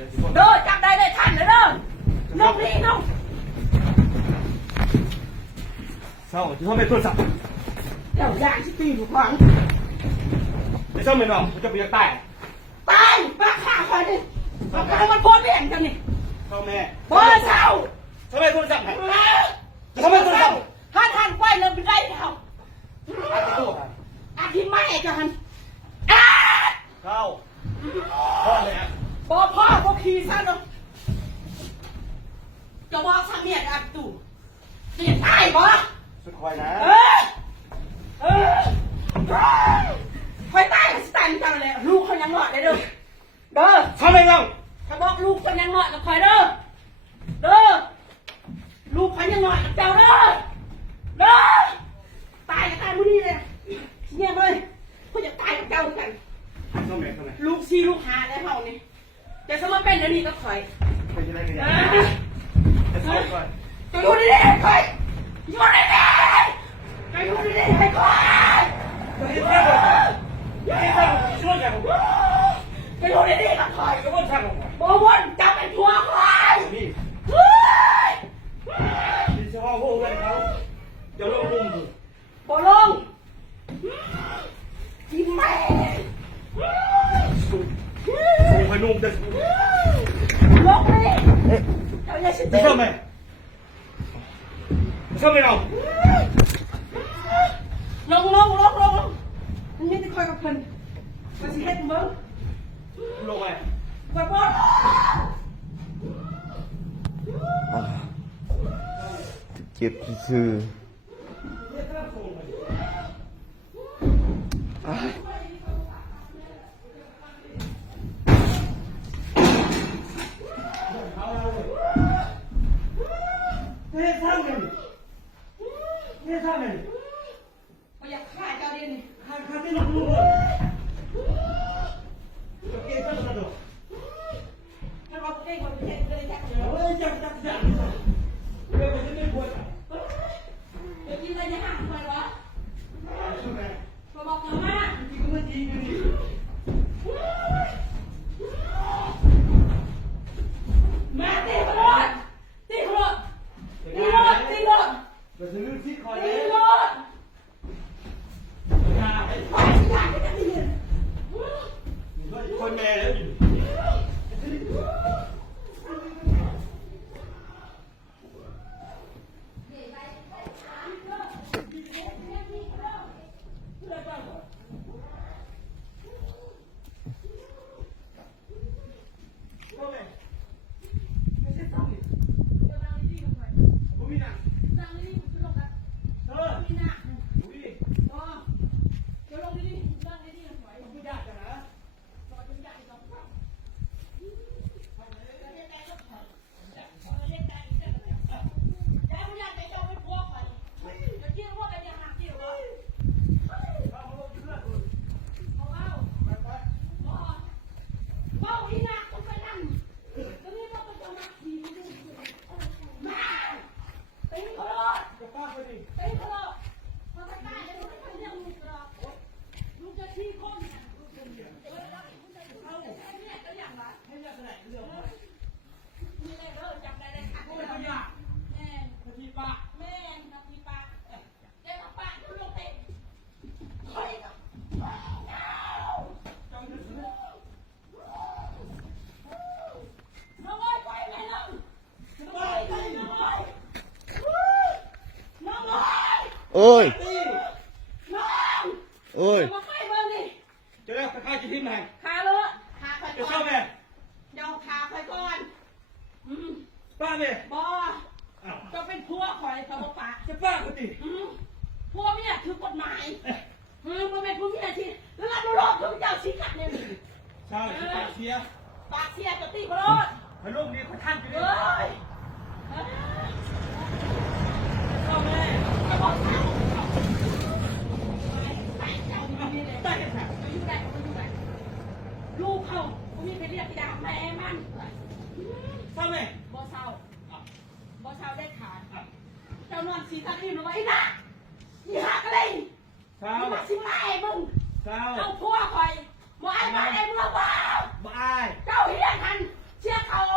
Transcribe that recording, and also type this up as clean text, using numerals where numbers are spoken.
เด้อจับได้เลยท่านเลยเด้อน้องนี่น้องเศร้าที่เขาไม่โทรศัพท์เดี๋ยวยางที่ตีอยู่ขวางไอ้เศร้าไม่น้องจะไปยังใต้ตายป้าฆ่าใครดิป้าฆ่ามันโคตรแม่งกันนี่เศร้าแม่พ่อเศร้าทำไมโทรศัพท์ทำไมโทรศัพท์ท่านไปเลยไม่ได้เขาอาทิตย์ไม่กันเศร้าพ่อเลยฮะพ่อขี่ซะเนาะจะบอกทำเมียอัดตู่เมียตายบ่สุดคอยนะคอยตายกับสแตนกันเลยลูกเขายังหลอดเลยเด้อทำไมน้องถ้าบอกลูกเขายังหลอดกับคอยเด้อลูกเขายังหลอดกับเจ้าเด้อตายกับตายมื้อนี้เลยเงียบเลยเขาจะตายกับเจ้ากันลูก4 ลูก5แล้วเฮานี่จะสมเป็นเดี๋ยวนี้ก็คอยไปที่ไหนกันจะสอบก่อนจะอยู่ดีๆคอยอยู่ดีๆจะอยู่ดีๆให้คอยช่วยกันจะอยู่ดีๆกับคอยก็ต้องทำของโบวนจับเป็นผัวคอยนี่ที่ชอบพวกเลยเขาจะลงมุมโบลงที่แม่พนุ่มจะลงเลยเจ้าอย่าชิดไม่ชอบไหมไม่ชอบไหมเราลงมันไม่ได้คอยกับเพิ่นมาสิเฮ็ดมึงลงไหมไปบอลเจ็บซื่อไม่อยากฆ่าเจ้าดินข้าที่ลงมือโอเคก็กระโดดถ้าเราเก่งกว่าเก่งเลยแค่เดียวจับเรื่องมันจะไม่ควรเดี๋ยวกินอะไรจะห่างไปวะใช่ไหมบอกเธอมาจริงก็ไม่จริงอยู่ดีมาตีขลอดเราจะลืมที่คอยคนแม่แล้วอยู่โอ้ยจะได้ข้าจะทิ้งไหนขาเลยขาไปจะก่อชอบแม่เดี๋ยวขาไปก่อนป้าเนี่ยบอจะเป็นพัวคอยเขาบอกปะจะป้าคนดีพัวเมียคือกฎหมายมันเป็นพัวเมียที่แล้วเราดูรอบคือเจ้าชี้กัดเนี่ยใช่ปากเสียจะตีพรอดพระลูกนี้พระท่านอยู่เลยเข้าแม่จะบอกเจ้าลูกเขาเขามีไปเรียกพี่ดาแม่มันเศร้าไหมบ่เศร้าได้ขาดเจ้านอนสีตาดีมาไว้นะยี่หักเลยเศร้ามาสิมาไอ้มึงเศร้าเอาพัวคอยมาไอ้มึงเอาเปล่าบ้าเจ้าเฮียทัน เชื่อเขา